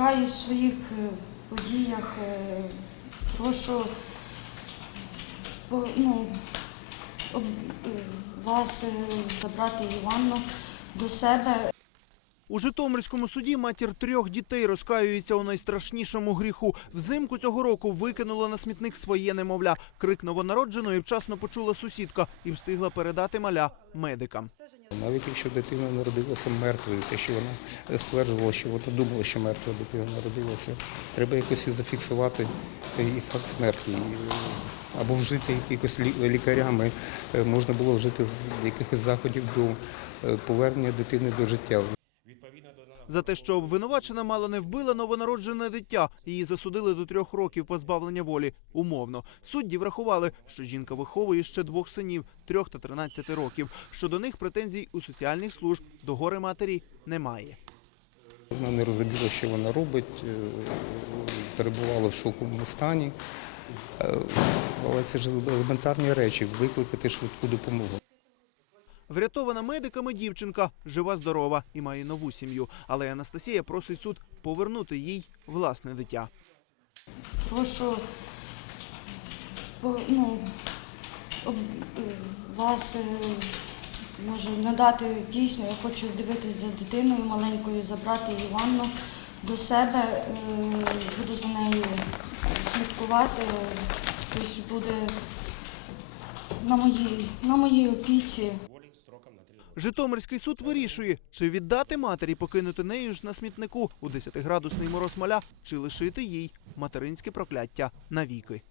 каюсь в своїх е, подіях. е, Прошу ну, е, вас забрати Іванну до себе. У Житомирському суді матір трьох дітей розкаюється у найстрашнішому гріху. Взимку цього року викинула на смітник своє немовля. Крик новонародженої вчасно почула сусідка і встигла передати маля медикам. Навіть якщо дитина народилася мертвою, те, що вона стверджувала, що вона думала, що мертва дитина народилася, треба якось і зафіксувати і факт смерті. Або вжити якихось лі- лікарями, е, можна було вжити якихось заходів до е, повернення дитини до життя. За те, що обвинувачена мало не вбила новонароджене дитя, її засудили до трьох років позбавлення волі. Умовно. Судді врахували, що жінка виховує ще двох синів трьох та 13 років. Щодо них претензій у соціальних служб до гори матері немає. Вона не розуміла, що вона робить, е, перебувала в шоковому стані. Е, Але це ж елементарні речі викликати швидку допомогу. Врятована медиками дівчинка жива, здорова і має нову сім'ю. Але Анастасія просить суд повернути їй власне дитя. Прошу ну, е, вас е, може надати дійсно, я хочу дивитися за дитиною маленькою, забрати Іванну до себе, е, буду за нею слідкувати, хтось буде на моїй, на моїй опіці. Житомирський суд вирішує, чи віддати матері покинути нею ж на смітнику у 10-градусний мороз маля, чи лишити їй материнське прокляття навіки.